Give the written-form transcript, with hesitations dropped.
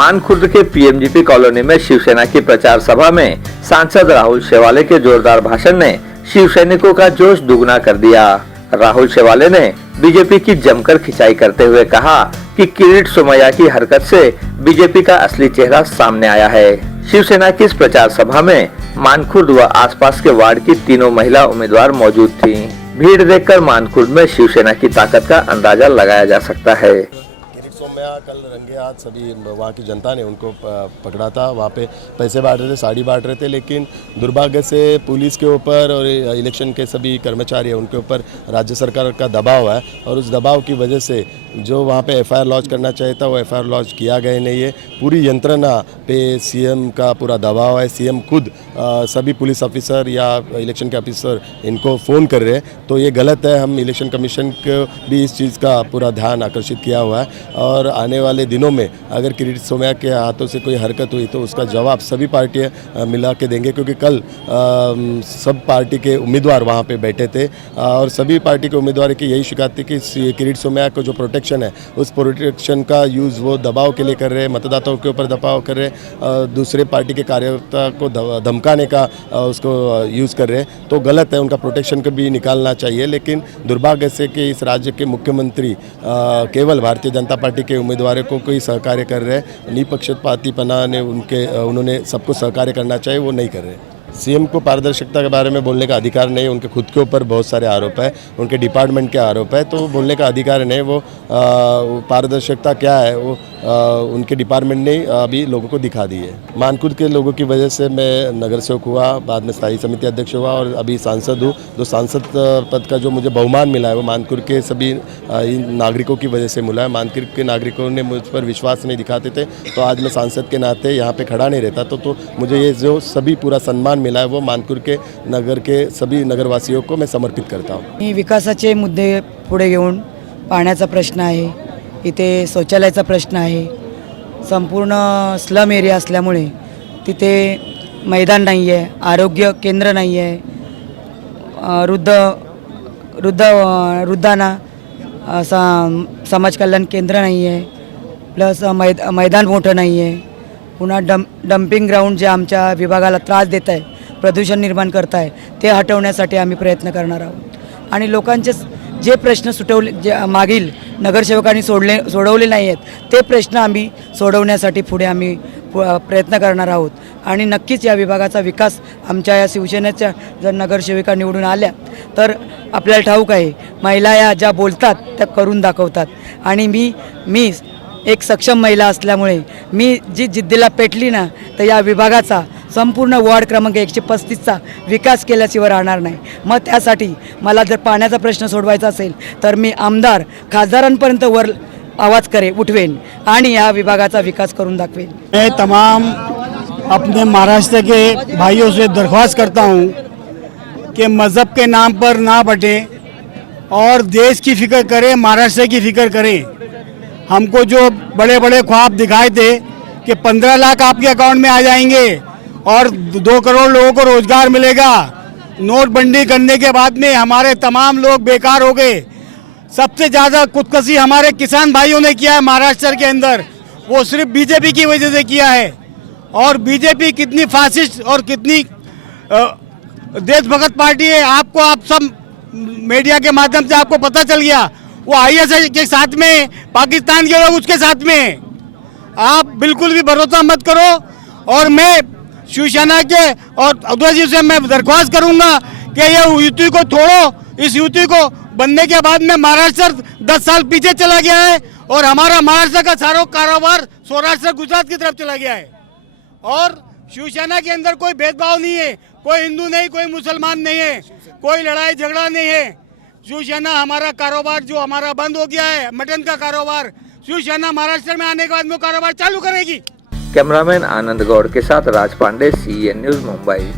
मानखुर्द के PMGP colony में शिवसेना की प्रचार सभा में सांसद राहुल शेवाले के जोरदार भाषण ने शिव सैनिकों का जोश दुगना कर दिया। राहुल शेवाले ने बीजेपी की जमकर खिंचाई करते हुए कहा कि किरीट सोमैया की हरकत से बीजेपी का असली चेहरा सामने आया है। शिवसेना की इस प्रचार सभा में मानखुर्द व आसपास के वार्ड की तीनों महिला उम्मीदवार मौजूद थीं। भीड़ देखकर मानखुर्द में शिवसेना की ताकत का अंदाजा लगाया जा सकता है। किरीट सोमैया कल रंगे हाथ सभी वहाँ की जनता ने उनको पकड़ा था। वहाँ पे पैसे बांट रहे थे, साड़ी बांट रहे थे, लेकिन दुर्भाग्य से पुलिस के ऊपर और इलेक्शन के सभी कर्मचारी हैं उनके ऊपर राज्य सरकार का दबाव है और उस दबाव की वजह से जो वहाँ पे एफआईआर लॉन्च करना चाहिए था वो एफआईआर लॉन्च किया गया नहीं है। पूरी यंत्रणा पे सीएम का पूरा दबाव है। सीएम खुद सभी पुलिस ऑफिसर या इलेक्शन के ऑफिसर इनको फ़ोन कर रहे हैं, तो ये गलत है। हम इलेक्शन कमीशन को भी इस चीज़ का पूरा ध्यान आकर्षित किया हुआ है और आने वाले दिनों में अगर किरीट सोमैया के हाथों से कोई हरकत हुई तो उसका जवाब सभी पार्टियां मिला के देंगे, क्योंकि कल सब पार्टी के उम्मीदवार वहां पे बैठे थे और सभी पार्टी के उम्मीदवार की यही शिकायत थी कि किरीट सोमैया को जो प्रोटेक्शन है उस प्रोटेक्शन का यूज़ वो दबाव के लिए कर रहे हैं, मतदाताओं के ऊपर दबाव कर रहे हैं, दूसरे पार्टी के कार्यकर्ता को धमकाने का उसको यूज़ कर रहे हैं, तो गलत है। उनका प्रोटेक्शन को भी निकालना चाहिए। लेकिन दुर्भाग्य से कि इस राज्य के मुख्यमंत्री केवल भारतीय जनता पार्टी के उम्मीदवारों को कोई सहकार्य कर रहे हैं। निपक्षपातीपना ने उन्होंने सबको सहकार्य करना चाहिए, वो नहीं कर रहे। सीएम को पारदर्शिता के बारे में बोलने का अधिकार नहीं है। उनके खुद के ऊपर बहुत सारे आरोप है, उनके डिपार्टमेंट के आरोप है, तो बोलने का अधिकार नहीं। वो पारदर्शिता क्या है वो उनके डिपार्टमेंट ने अभी लोगों को दिखा दी है। मानखुर्द के लोगों की वजह से मैं नगर सेवक हुआ, बाद में स्थायी समिति अध्यक्ष हुआ और अभी सांसद हूँ। तो सांसद पद का जो मुझे बहुमान मिला है वो मानखुर्द के सभी नागरिकों की वजह से मिला है। मानखुर्द के नागरिकों ने मुझ पर विश्वास नहीं दिखाते थे, तो आज मैं सांसद के नाते यहाँ पे खड़ा नहीं रहता तो मुझे ये जो सभी पूरा सम्मान मिला है वो मानखुर्द के नगर के सभी नगरवासियों को मैं समर्पित करता हूँ। विकासाचे मुद्दे पुढे घेऊन पाण्याचा प्रश्न आहे, इथे शौचालयाचा प्रश्न आहे, संपूर्ण स्लम एरिया असल्यामुळे तिथे मैदान नाही आहे, आरोग्य केंद्र नाही आहे, वृद्धांना समाज कल्याण केंद्र नाही आहे, प्लस मैदान मोठं नाही आहे, पुन्हा डम्पिंग ग्राउंड जे आमच्या विभागाला त्रास देत आहे, प्रदूषण निर्माण करत आहे, ते हटवण्यासाठी आम्ही प्रयत्न करणार आहोत आणि लोकांचे जे प्रश्न जे मागील नगरसेवकांनी सोडवले नाही आहेत ते प्रश्न आम्ही सोडवण्यासाठी पुढे आम्ही प्रयत्न करणार आहोत आणि नक्कीच या विभागाचा विकास आमच्या या शिवसेनेच्या जर नगरसेविका निवडून आल्या तर आपल्याला ठाऊक आहे महिला या ज्या बोलतात त्या करून दाखवतात आणि मी एक सक्षम महिला असल्यामुळे मी जी जिद्दीला पेटली ना तर या विभागाचा संपूर्ण वार्ड क्रमांक 135चा विकास केल्याशिवाय राहणार नाही। मग त्यासाठी मला जर पाण्याचा प्रश्न सोडवायचा असेल तर मी आमदार खासदारांपर्यंत वर आवाज उठवेन आणि या विभागाचा विकास करून दाखवेन। मैं तमाम अपने महाराष्ट्र के भाइयों से दरख्वास्त करता हूं कि मज़हब के नाम पर ना बटे और देश की फिक्र करें, महाराष्ट्र की फिक्र करें। हमको जो बड़े बड़े ख्वाब दिखाए थे कि 15 लाख आपके अकाउंट में आ जाएंगे और 2 करोड़ लोगों को रोजगार मिलेगा, नोटबंदी करने के बाद में हमारे तमाम लोग बेकार हो गए। सबसे ज़्यादा खुदकशी हमारे किसान भाइयों ने किया है महाराष्ट्र के अंदर, वो सिर्फ बीजेपी की वजह से किया है। और बीजेपी कितनी फासिस्ट और कितनी देशभक्त पार्टी है आपको आप सब मीडिया के माध्यम से आपको पता चल गया। वो आईएसआई के साथ में, पाकिस्तान के लोग उसके साथ में। आप बिल्कुल भी भरोसा मत करो और मैं शिवसेना के और उद्धव जी से मैं दरख्वास्त करूंगा कि ये युति को तोड़ो। इस युति को बनने के बाद में महाराष्ट्र 10 साल पीछे चला गया है और हमारा महाराष्ट्र का सारा कारोबार सौराष्ट्र गुजरात की तरफ चला गया है। और शिवसेना के अंदर कोई भेदभाव नहीं है, कोई हिंदू नहीं, कोई मुसलमान नहीं है, कोई लड़ाई झगड़ा नहीं है। शिवसेना हमारा कारोबार जो हमारा बंद हो गया है मटन का कारोबार, शिवसेना महाराष्ट्र में आने के बाद में कारोबार चालू करेगी। कैमरामैन आनंद गौड़ के साथ राज पांडे, CNN न्यूज़, मुंबई।